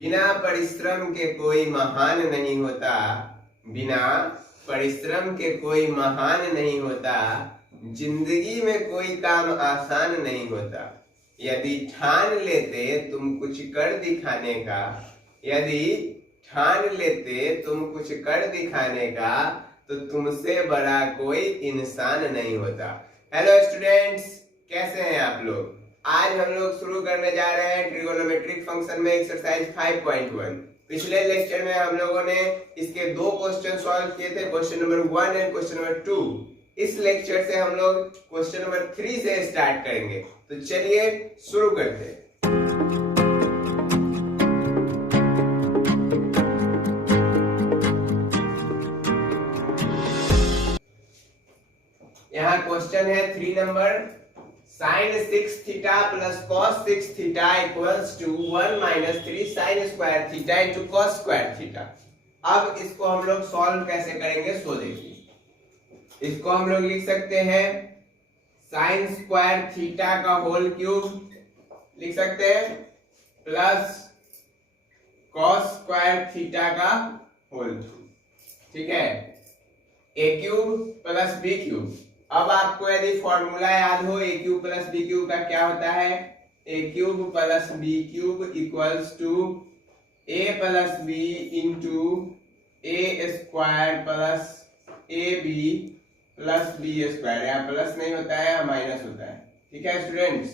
बिना परिश्रम के कोई महान नहीं होता। बिना परिश्रम के कोई महान नहीं होता। जिंदगी में कोई काम आसान नहीं होता। यदि ठान लेते तुम कुछ कर दिखाने का, यदि ठान लेते तुम कुछ कर दिखाने का, तो तुमसे बड़ा कोई इंसान नहीं होता। हेलो स्टूडेंट्स, कैसे हैं आप लोग? आज हम लोग शुरू करने जा रहे हैं ट्रिगोनोमेट्रिक फंक्शन में एक्सरसाइज 5.1। पिछले लेक्चर में हम लोगों ने इसके दो क्वेश्चन सॉल्व किए थे, question number 1 and question number 2। इस लेक्चर से हम लोग क्वेश्चन नंबर 3 से स्टार्ट करेंगे। तो चलिए शुरू करते हैं। यहाँ क्वेश्चन है 3 number, sin 6 theta plus cos 6 theta equals to 1 minus 3 sin square theta into cos square theta. अब इसको हम लोग सॉल्व कैसे करेंगे सो देखिए। इसको हम लोग लिख सकते हैं sin स्क्वायर थीटा का होल क्यूब लिख सकते हैं प्लस cos स्क्वायर थीटा का होल क्यूब। ठीक है, a cube plus b cube. अब आपको यदि फॉर्मूला याद हो A cube plus B cube का, क्या होता है? A cube plus B cube equals to A plus B into A square plus A B plus B square. यहाँ प्लस नहीं होता है, यहाँ माइनस होता है। ठीक है स्टूडेंट्स,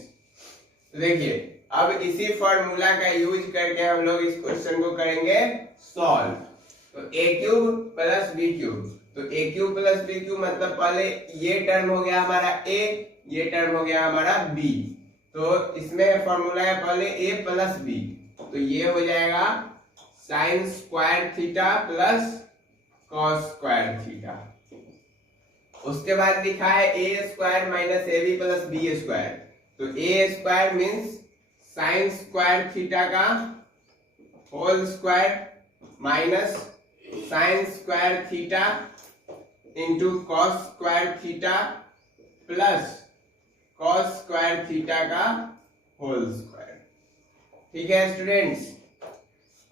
तो देखिए अब इसी फॉर्मूला का यूज करके हम लोग इस क्वेश्चन को करेंगे सॉल्व। तो ए क्यूब प्लस बी क्यूब, तो ए क्यूब प्लस बी क्यूब मतलब पहले ये टर्म हो गया हमारा ए, ये टर्म हो गया हमारा बी। तो इसमें फॉर्मूला है पहले ए प्लस बी, तो ये हो जाएगा sine square theta plus cos square theta. उसके बाद लिखा है A square minus A B plus B square. तो A square means sine square theta का whole square minus sine square theta into cos square theta plus cos square theta का whole square. ठीक है students,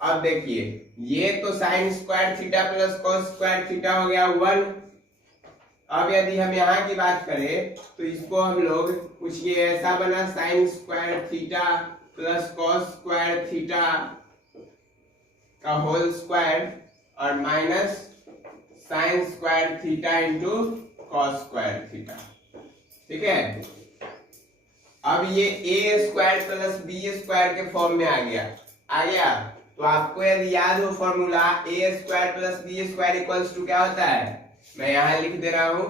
अब देखिए ये तो sine square theta plus cos square theta हो गया 1। अब यदि हम यहाँ की बात करें तो इसको हम लोग कुछ ये ऐसा बना, sine square theta plus cos square theta का होल स्क्वायर और minus sine square theta into cos square theta. ठीक है, अब ये A square plus B square के फॉर्म में आ गया। तो आपको यदि याद हो formula A square plus B square equals to क्या होता है, मैं यहां लिख दे रहा हूं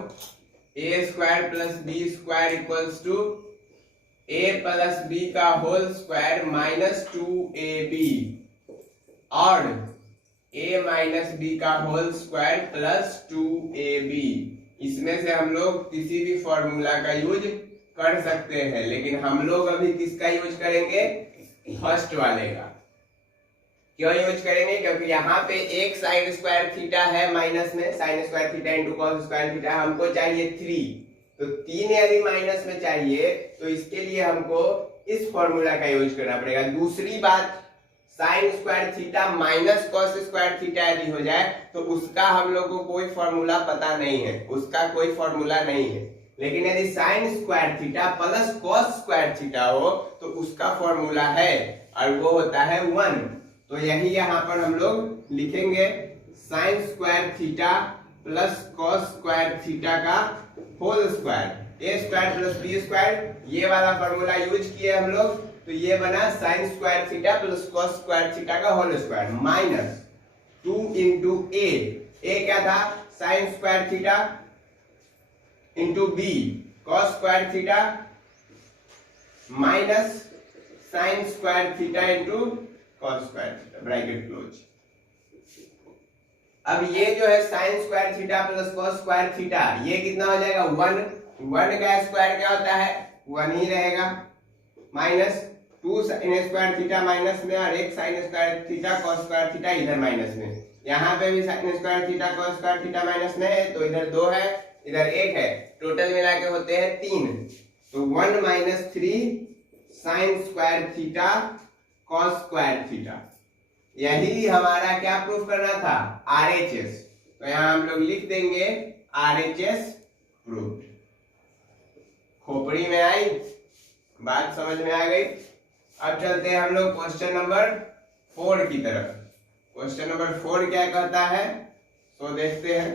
A square plus B square equals to A plus B का होल स्क्वायर माइनस 2ab और a माइनस बी का होल स्क्वायर प्लस 2ab। इसमें से हम लोग किसी भी फॉर्मूला का यूज कर सकते हैं, लेकिन हम लोग अभी किसका यूज करेंगे? फर्स्ट वाले का। क्यों यूज करेंगे? क्योंकि यहाँ पे एक साइन स्क्वायर थीटा है माइनस में, sign square theta into cos square theta, हमको चाहिए 3। तो 3 यदि माइनस में चाहिए तो इसके लिए हमको इस फॉर्मूला का यूज करना पड़ेगा। दूसरी बात, sign square theta minus cos square theta यदि हो जाए तो उसका हम लोग को कोई फॉर्मूला पता नहीं है, उसका कोई फॉर्मूला नहीं है। लेकिन यदि sign square theta plus cos square theta हो तो उसका फॉर्मूला है और वो होता है 1। तो यही यहाँ पर हम लोग लिखेंगे sign square theta plus cos square theta का होल स्क्वायर, ए स्क्वायर प्लस बी स्क्वायर, ये वाला फॉर्मूला यूज किए हम लोग। तो ये बना sine square theta plus cos square theta का whole square minus 2 into A क्या था? Sine square theta into B cos square theta minus sine square theta into cos square theta, bracket close. अब ये जो है sine square theta plus cos square theta, ये कितना हो जाएगा? 1 का स्क्वायर क्या होता है? 1 ही रहेगा, minus 2 sign square theta minus में और 1 sign square theta cos square theta इधर माइनस में। यहाँ पे भी sign square theta cos square theta minus में है, तो इधर 2 है इधर 1 है, टोटल मिला के होते हैं 3। तो 1 minus 3 sign square theta cos square theta. यही हमारा क्या प्रूफ करना था, RHS। तो यहाँ हम लोग लिख देंगे RHS प्रूफ। खोपड़ी में आई, बात समझ में आ गई। अब चलते हैं हम लोग क्वेश्चन नंबर 4 की तरफ। क्वेश्चन नंबर 4 क्या कहता है, तो देखते हैं।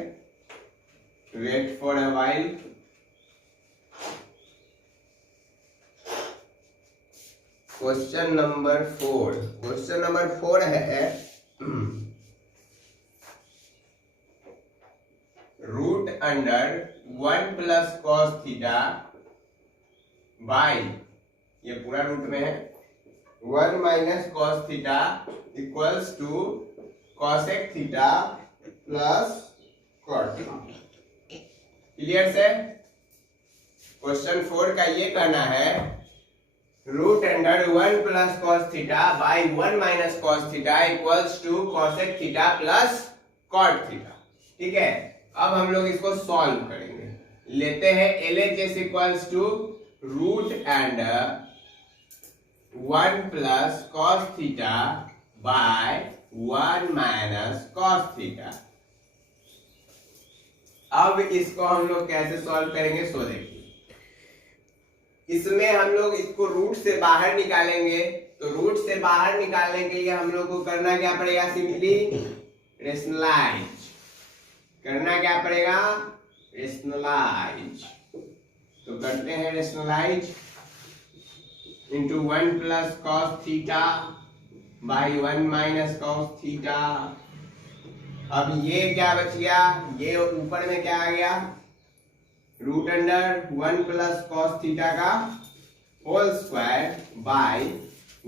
Wait for a while. Question number 4 है root under 1 plus cos theta by, ये पूरा रूट में है, 1 minus cos theta equals to cosec theta plus cot theta. Clear से? क्वेश्चन 4 का ये कहना है root under 1 plus cos theta by 1 minus cos theta equals to cosec theta plus cot theta. ठीक है, अब हम लोग इसको सॉल्व करेंगे। लेते हैं LHS equals to root under 1 plus cos theta by 1 minus cos theta. अब इसको हम लोग कैसे सॉल्व करेंगे, सो देखिए। इसमें हम लोग इसको रूट से बाहर निकालेंगे, तो रूट से बाहर निकालने के लिए हम लोग को करना क्या पड़ेगा, सिंपली रेशनलाइज करना क्या पड़ेगा, रेशनलाइज। तो करते हैं rationalise into 1 plus cos theta by 1 minus cos theta. अब ये क्या बच गया, ये ऊपर में क्या आ गया, root under 1 plus cos theta का whole square by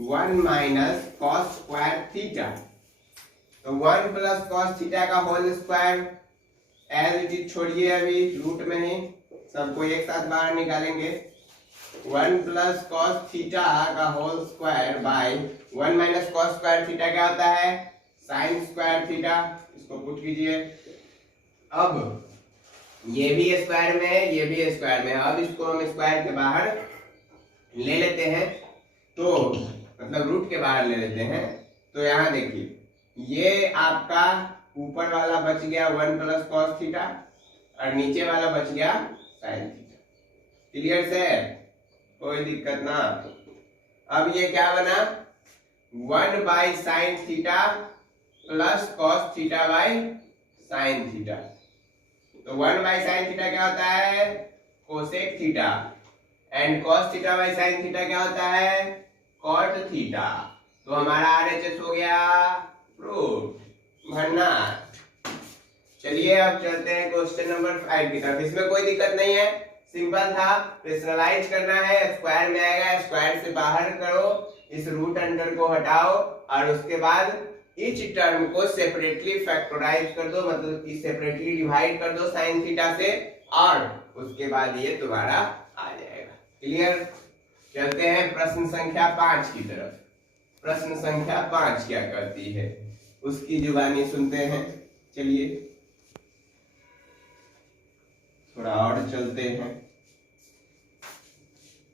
1 minus cos square theta. तो 1 प्लस कॉस थीटा का whole square as it is छोड़िए, अभी रूट में ही सबको एक साथ बाहर निकालेंगे। 1 प्लस कॉस थीटा का whole square by 1 minus cos square theta क्या होता है, साइन स्क्वायर थीटा। इसको पुट कीजिए। अब ये भी स्क्वायर में है, ये भी स्क्वायर में है। अब इसको हम स्क्वायर के बाहर ले लेते हैं, तो मतलब रूट के बाहर ले लेते हैं। तो यहाँ देखिए, ये आपका ऊपर वाला बच गया 1 प्लस कॉस थीटा और नीचे वाला बच गया साइन थीटा। क्लियर से? कोई दिक्कत ना। अब ये क्या बना, 1 by sine theta plus cos theta by sine theta. तो 1 बाई साइन थीटा क्या होता है, cosec theta, and cos theta by sine theta क्या होता है, कॉट थीटा। तो हमारा RHS हो गया प्रूफ, भरना। चलिए अब चलते हैं क्वेश्चन नंबर 5 की तरफ। इसमें कोई दिक्कत नहीं है, सिंपल था। रेशनलाइज करना है, स्क्वायर में आएगा, स्क्वायर से बाहर करो, इस रूट अंडर को हटाओ और उसके बाद इच टर्म को सेपरेटली फैक्टराइज कर दो, मतलब कि सेपरेटली डिवाइड कर दो साइन थीटा से, और उसके बाद ये दोबारा आ जाएगा। क्लियर? चलते हैं प्रश्न संख्या 5 की तरफ। प्रश्न संख्या 5 क्या कहती है, उसकी जुबानी सुनते हैं। चलिए थोड़ा और चलते हैं।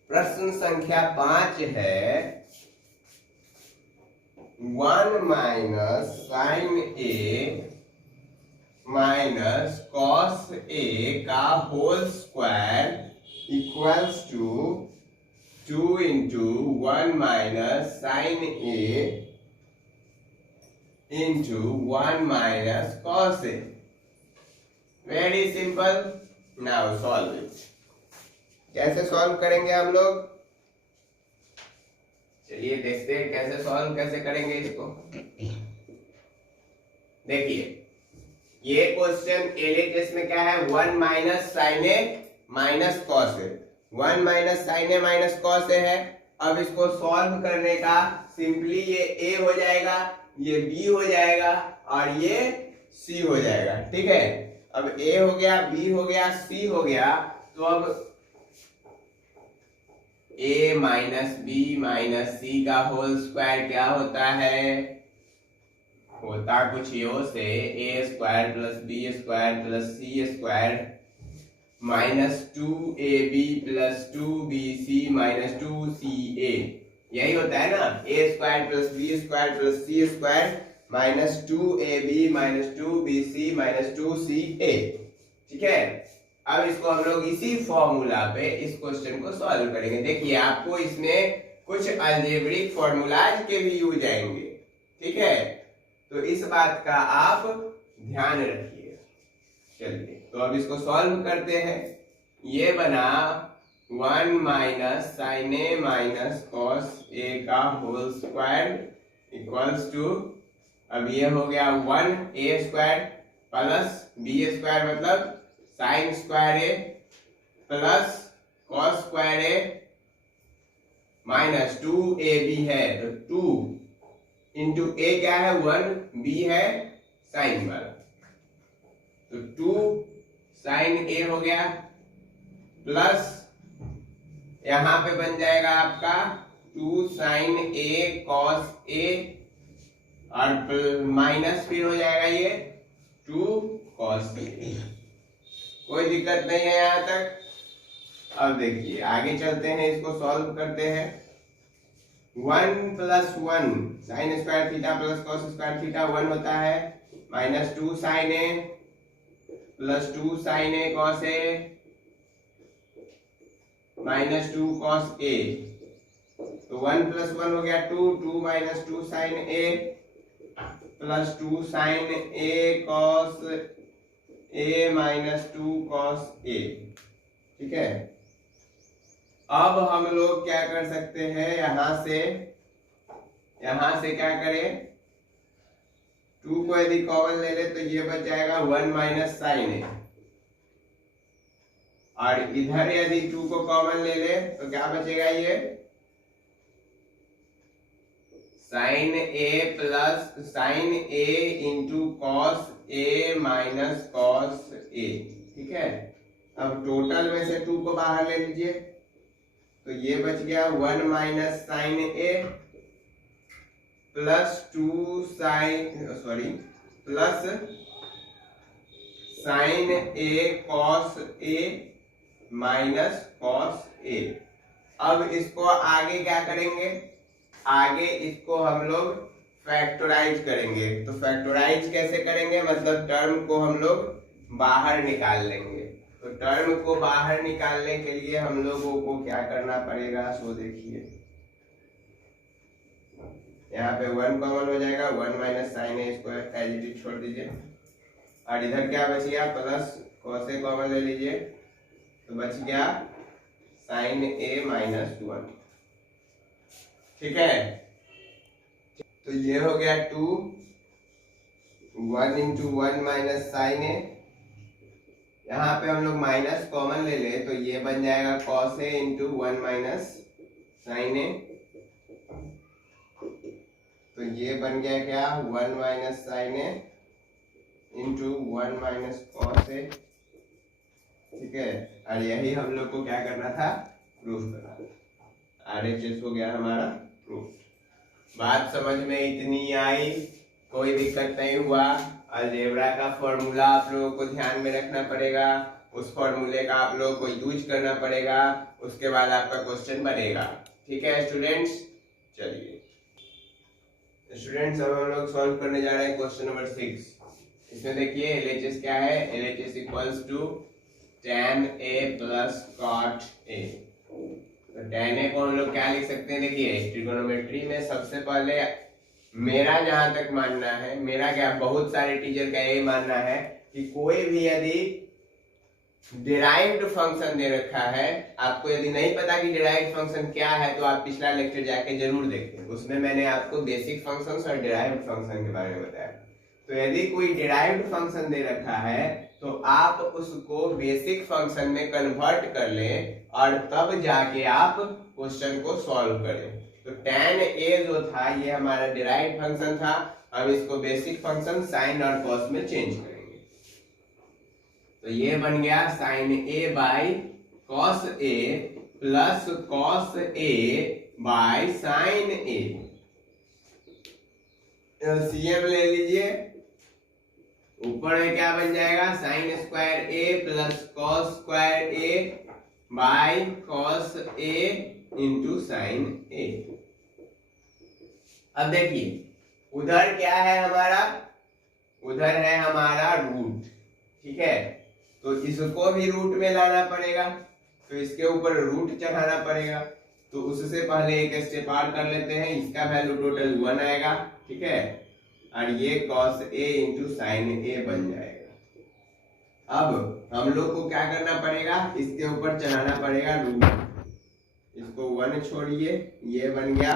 प्रश्न संख्या 5 है 1 minus sine A minus cos A का whole square equals to 2 into 1 minus sine A into 1 minus cos A. Very simple. Now solve it. कैसे सॉल्व करेंगे हम लोग, चलिए देखते हैं कैसे सॉल्व कैसे करेंगे इसको। देखिए ये क्वेश्चन LHS में क्या है, 1 minus sine A minus cos A. 1 minus sine A minus cos ए है। अब इसको सॉल्व करने का सिंपली ये A हो जाएगा, ये B हो जाएगा और ये C हो जाएगा। ठीक है, अब A हो गया, B हो गया, C हो गया। तो अब A माइनस बी माइनस सी का होल स्क्वायर क्या होता है, होता कुछ यो से A square plus B square plus C square minus 2ab plus 2bc minus 2ca। यही होता है ना, A square plus B square plus C square minus 2ab minus 2bc minus 2ca। ठीक है, अब इसको हम लोग इसी फॉर्मूला पे इस क्वेश्चन को सॉल्व करेंगे। देखिए आपको इसमें कुछ अलजेब्रिक फॉर्मूलाज के भी यूज आएंगे। ठीक है, तो इस बात का आप ध्यान रखिए। चलिए तो अब इसको सॉल्व करते हैं। ये बना 1 minus sine A minus cos A का होल स्क्वायर इक्वल्स टू, अब ये हो गया 1a square plus b square मतलब sign square A plus cos square A minus 2ab है तो 2 इंटू ए क्या है 1, b है साइन वाला, तो 2 साइन ए हो गया प्लस यहां पे बन जाएगा आपका 2 साइन ए कॉस ए और माइनस फिर हो जाएगा ये 2 कॉस ए। कोई दिक्कत नहीं है यहां तक। अब देखिए आगे चलते हैं, इसको सॉल्व करते हैं। 1 plus 1 sign square theta plus cos square theta 1 होता है, minus 2 sign A plus 2 sign A cos A minus 2 cos A, तो 1 प्लस 1 हो गया 2, 2 minus 2 sign A plus 2 sign A cos A minus 2 cos A. ठीक है, अब हम लोग क्या कर सकते हैं, यहां से क्या करें, 2 को यदि कॉमन ले ले तो ये बच जाएगा 1 माइनस साइन ए, और इधर यदि 2 को कॉमन ले ले तो क्या बचेगा, ये sign A plus sign A into cos A minus cos ए। ठीक है, अब टोटल में से 2 को बाहर ले लीजिए तो ये बच गया 1 minus sine A plus 2 plus sign A cos A minus cos ए। अब इसको आगे क्या करेंगे, आगे इसको हम लोग फैक्टराइज करेंगे। तो फैक्टराइज कैसे करेंगे, मतलब टर्म को हम लोग बाहर निकाल लेंगे। तो टर्म को बाहर निकालने के लिए हम लोगों को क्या करना पड़ेगा, सो देखिए यहाँ पे 1 कॉमन हो जाएगा, 1 minus sine A square as it is छोड़ दीजिए, और इधर क्या बच गया प्लस कॉस ए कॉमन ले लीजिए तो बच गया साइन ए माइनस 1। ठीक है, तो ये हो गया 2, 1 इंटू 1 माइनस साइन ए, यहाँ पे हम लोग माइनस कॉमन ले ले तो ये बन जाएगा cos A into 1 minus sine ए, तो ये बन गया क्या 1 minus sine A into 1 minus cos ए। ठीक है, और यही हम लोग को क्या करना था, प्रूफ करना था। RHS हो गया हमारा प्रूफ। बात समझ में इतनी आई, कोई दिक्कत नहीं हुआ। अलजेब्रा का फॉर्मूला आप लोगों को ध्यान में रखना पड़ेगा, उस फॉर्मूले का आप लोगों को यूज करना पड़ेगा, उसके बाद आपका क्वेश्चन बनेगा। ठीक है स्टूडेंट्स, चलिए स्टूडेंट्स अब हम लोग सॉल्व करने जा रहे हैं क्वेश्चन नंबर 6। इसमें देखिए LHS क्या है, LHS equals to tan a plus cot a। तो tan a को हम लोग क्या लिख सकते हैं, देखिए ट्रिगोनोमेट्री में सबसे पहले मेरा जहां तक मानना है, मेरा क्या बहुत सारे टीचर का यही मानना है कि कोई भी यदि डिराइव्ड फंक्शन दे रखा है, आपको यदि नहीं पता कि डिराइव्ड फंक्शन क्या है तो आप पिछला लेक्चर जाके जरूर देखें, उसमें मैंने आपको बेसिक फंक्शंस और डिराइव्ड फंक्शन के बारे में बताया। तो यदि कोई डिराइव्ड फंक्शन दे रखा है तो आप उसको बेसिक फंक्शन में कन्वर्ट कर लें और तब जाके आप क्वेश्चन को सॉल्व करें। तो tan a जो था ये हमारा डिराइव्ड फंक्शन था, अब इसको बेसिक फंक्शन साइन और कॉस में चेंज करेंगे। तो ये बन गया sine a by cos a plus cos a by sine a। LCM ले लीजिए, ऊपर में क्या बन जाएगा sine square a plus cos square a by cos a into sine a। अब देखिए उधर क्या है हमारा, उधर है हमारा रूट, ठीक है। तो इसको भी रूट में लाना पड़ेगा, तो इसके ऊपर रूट चढ़ाना पड़ेगा। तो उससे पहले एक स्टेप और कर लेते हैं, इसका वैल्यू टोटल 1 आएगा, ठीक है। और ये cos a इंटू साइन ए बन जाएगा। अब हम लोग को क्या करना पड़ेगा, इसके ऊपर चढ़ाना पड़ेगा रूट। इसको 1 छोड़िए, ये बन गया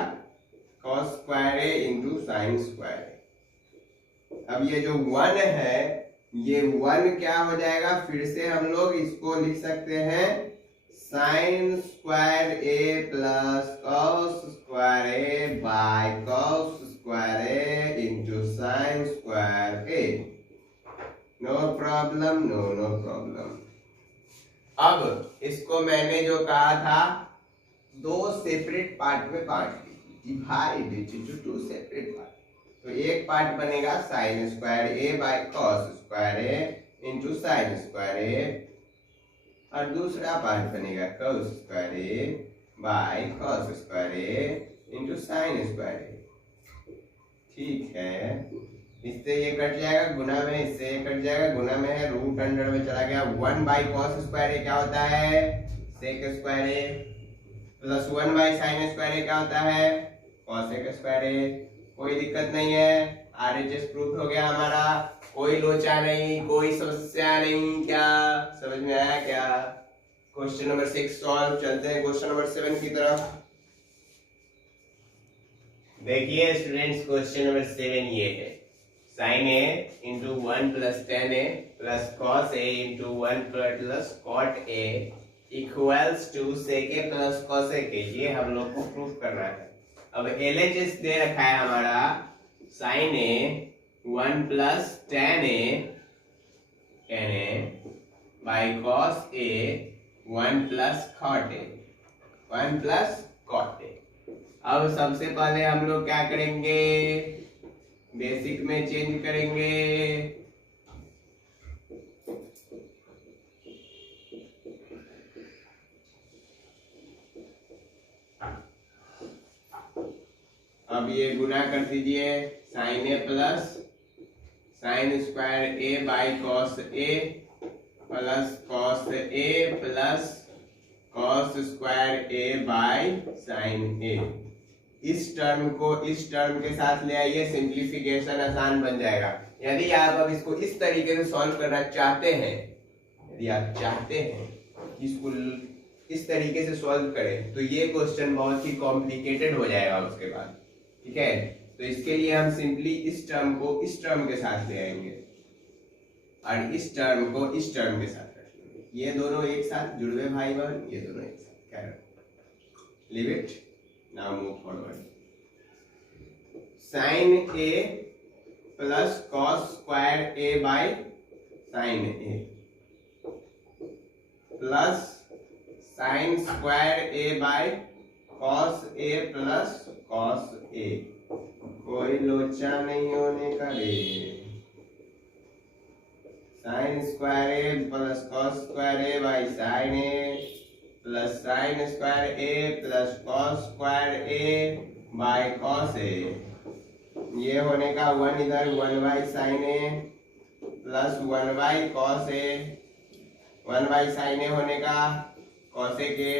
cos square A into sine square ए। अब ये जो 1 है, ये 1 क्या हो जाएगा, फिर से हम लोग इसको लिख सकते हैं sine square A plus cos square A by cos square A into sine square A. No problem, no problem. अब इसको मैंने जो कहा था 2 सेपरेट पार्ट में बांट लीजिए, divide it into 2 separate part. तो एक पार्ट बनेगा sine square A by cos square A into sine square A, और दूसरा पार्ट बनेगा cos square A by cos square A into sine square A, ठीक है। इससे ये कट जाएगा गुना में, इससे ये कट जाएगा गुना में है, रूट अंडर में चला गया। 1 बाई cos स्क्वायर ए क्या होता है, sec square A, plus 1 by sine square A क्या होता है, cosec स्क्वायर ए। कोई दिक्कत नहीं है, RHS प्रूफ हो गया हमारा, कोई लोचा नहीं, कोई समस्या नहीं। क्या समझ में आया क्या? Question number 6 solve. चलते हैं क्वेश्चन नंबर 7 की तरफ। देखिए स्टूडेंट्स, क्वेश्चन नंबर 7 ये है, sine A into 1 plus tan A plus cos A into 1 plus cot A equals to sec A plus cosec A. ये हम लोग को प्रूफ करना है। अब LHS दे रखा है हमारा sine A 1 plus tan A by cos A 1 plus cot A, 1 plus cot A. अब सबसे पहले हम लोग क्या करेंगे, बेसिक में चेंज करेंगे। अब ये गुना कर दीजिए, sine A plus sine square A by cos A plus cos A plus cos square A by sine A. इस टर्म को इस टर्म के साथ ले आइए, सिंप्लीफिकेशन आसान बन जाएगा। यदि आप अब इसको इस तरीके से सॉल्व करना चाहते हैं, यदि आप चाहते हैं कि इसको इस तरीके से सॉल्व करें, तो ये क्वेश्चन बहुत ही कॉम्प्लिकेटेड हो जाएगा उसके बाद, ठीक है। तो इसके लिए हम सिंपली इस टर्म को इस टर्म के साथ ले आएंगे और इस टर्म को इस टर्म के साथ रख लेंगे। ये दोनों एक साथ जुड़ गए भाई बहन, ये दोनों एक साथ, क्या leave it. Now move forward. Sine A plus cos square A by sine A plus sine square A by cos A plus cos A. कोई लोचा नहीं होने का रे। Sine square A plus cos square A by sine A plus sine square A plus cos square A by cos A. ये होने का 1 इधर, 1 by sine A plus 1 by cos A, 1 by sine A होने का cosec A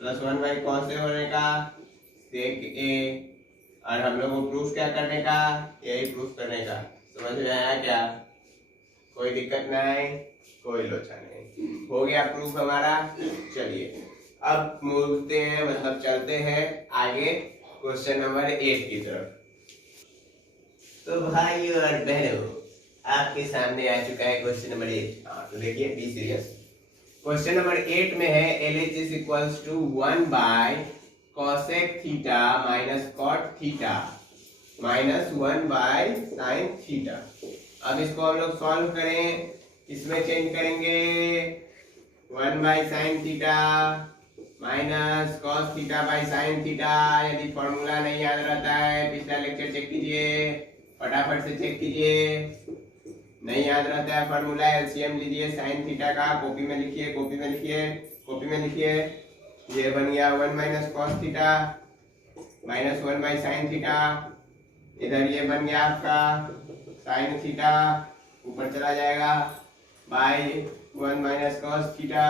plus 1 by cos A होने का सेक ए। और हम लोग को प्रूफ क्या करने का, यही प्रूफ करने का। समझ में आया क्या? कोई दिक्कत नहीं, कोई लोचा नहीं, हो गया प्रूफ हमारा। चलिए अब मुड़ते हैं, मतलब चलते हैं आगे क्वेश्चन नंबर 8 की तरफ। तो भाई और बहनों, आपके सामने आ चुका है क्वेश्चन नंबर 8। तो देखिए, बी सीरियस। क्वेश्चन नंबर 8 में है LHS equals to 1 by cosec theta minus cot theta minus 1 by sin theta. अब इसको हम लोग सॉल्व करें, इसमें चेंज करेंगे 1 by sin theta minus cos theta by sin theta. यदि फॉर्मूला नहीं याद रहता है, पिछला लेक्चर चेक कीजिए, फटाफट से चेक कीजिए। नहीं याद रहता है फॉर्मूला, LCM लीजिए sin थीटा का, कॉपी में लिखिए, कॉपी में लिखिए, कॉपी में लिखिए। ये बन गया 1 minus cos theta minus 1 by sine theta इधर ये बन गया आपका साइन थीटा, ऊपर चला जाएगा by 1 minus cos theta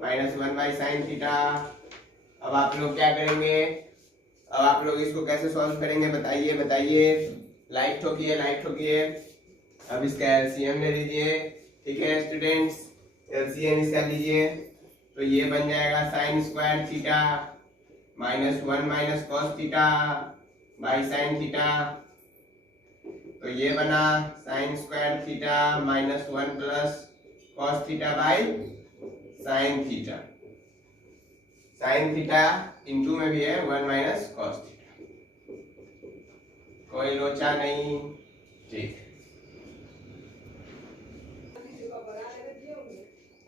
minus 1 by sine theta. अब आप लोग क्या करेंगे, अब आप लोग इसको कैसे सॉल्व करेंगे बताइए बताइए। लाइक ठोकिए लाइक ठोकिए। अब इसका एलसीएम ले लीजिए, ठीक है स्टूडेंट्स, एलसीएम इसका लीजिए। तो ये बन जाएगा sine square theta minus 1 minus cos theta by sine theta. तो ये बना sine square theta minus 1 plus cos theta by sine theta. Sine theta into में भी है 1 माइनस कॉस थीटा, कोई लोचा नहीं, ठीक।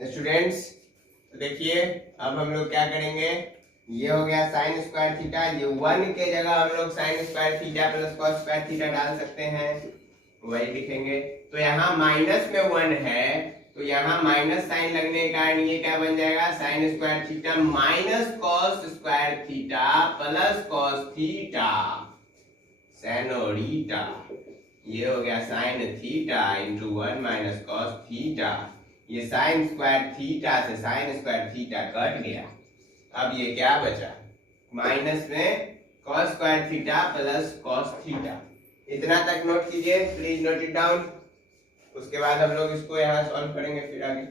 स्टूडेंट्स देखिए अब हम लोग क्या करेंगे, ये हो गया साइन स्क्वायर थीटा, ये 1 के जगह हम लोग sign square theta plus cos square theta डाल सकते हैं, वही लिखेंगे। तो यहाँ माइनस में 1 है तो यहाँ माइनस साइन लगने के कारण ये क्या बन जाएगा, sine square theta minus cos square theta plus cos theta senorita. ये हो गया sine theta into 1 minus cos theta. ये साइन स्क्वायर थीटा से साइन स्क्वायर थीटा कट गया। अब ये क्या बचा, माइनस में cos square theta plus cos theta. इतना तक नोट कीजिए, प्लीज नोट इट डाउन। उसके बाद हम लोग इसको यहाँ सॉल्व करेंगे फिर आगे।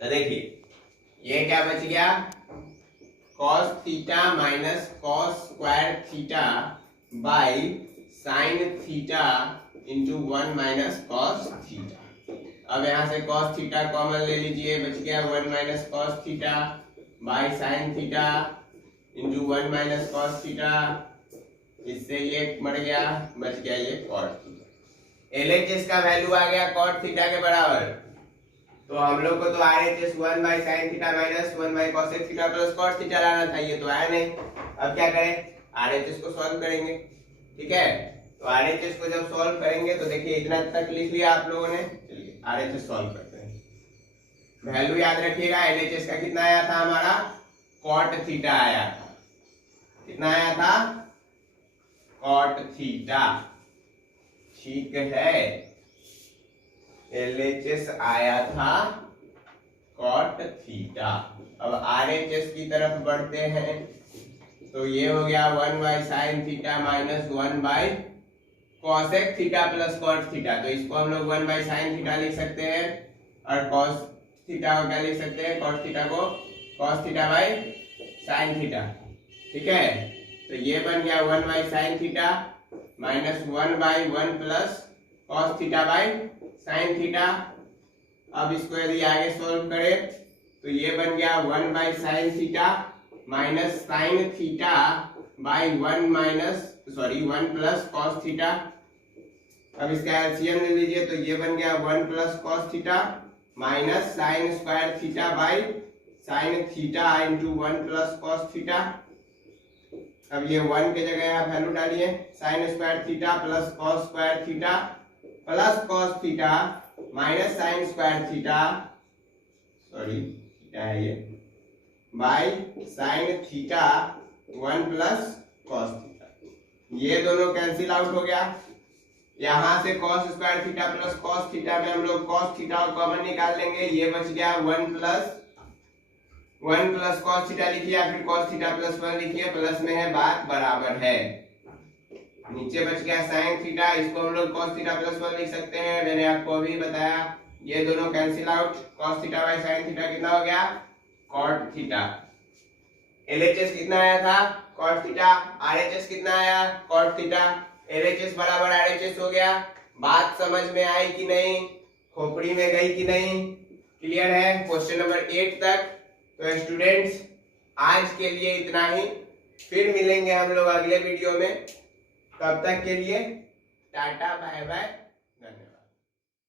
तो देखिए ये क्या बच गया, cos theta minus cos square theta by sine theta into 1 minus cos theta. अब यहाँ से कॉस थीटा कॉमन ले लीजिए, बच गया 1 minus cos theta by sine theta into 1 minus cos theta. इससे ये मर गया, बच गया ये कॉट थीटा। LHS का वैल्यू आ गया कॉट थीटा के बराबर। तो हम लोग को तो RHS 1 by sine theta minus 1 by cosec theta plus cot theta लाना था, ये तो आया नहीं। अब क्या करें, RHS को सॉल्व करेंगे, ठीक है। तो RHS को जब सॉल्व करेंगे तो देखिए इतना तक लिख लिया आप लोगों ने, चलिए RHS सॉल्व करते हैं। वैल्यू याद रखिएगा, LHS का कितना आया था हमारा, कॉट थीटा आया था। कितना आया था, कॉट थीटा, ठीक है। LHS आया था कॉट थीटा। अब RHS की तरफ बढ़ते हैं तो ये हो गया 1 by sine theta minus 1 by cosec theta plus cot theta. तो इसको हम लोग 1 बाई साइन थीटा लिख सकते हैं और कॉस थीटा को क्या लिख सकते हैं, कॉस थीटा को cos theta by sine theta, ठीक है। तो ये बन गया 1 by sine theta minus 1 by 1 plus cos theta by sine theta. अब इसको यदि आगे सॉल्व करें तो ये बन गया 1 by sine theta minus sine theta by 1 plus cos theta. अब इसका एलसीएम ले लीजिए तो ये बन गया 1 plus cos theta minus sine square theta by sine theta into 1 plus cos theta. अब ये 1 के जगह यहाँ वैल्यू डालिए, sign square theta plus cos square theta plus cos theta minus sine square theta, sorry क्या है ये, by sine theta 1 plus cos theta. ये दोनों कैंसिल आउट हो गया। यहाँ से cos square theta plus cos theta में हम लोग कॉस थीटा को कॉमन निकाल लेंगे, ये बच गया 1 प्लस कॉस थीटा लिखिए या फिर कॉस थीटा प्लस 1 लिखिए, प्लस में है बात बराबर है। नीचे बच गया साइन थीटा, इसको हम लोग कॉस थीटा प्लस 1 लिख सकते हैं, मैंने आपको अभी बताया। ये दोनों cancel out, cos theta by sine theta कितना हो गया, कॉट थीटा। LHS कितना आया था, कॉट थीटा। RHS कितना आया, कॉट थीटा। LHS बराबर RHS हो गया। बात समझ में आई कि नहीं, खोपड़ी में गई कि नहीं, क्लियर है क्वेश्चन नंबर 8 तक। तो स्टूडेंट्स आज के लिए इतना ही, फिर मिलेंगे हम लोग अगले वीडियो में। तब तक के लिए टाटा बाय बाय।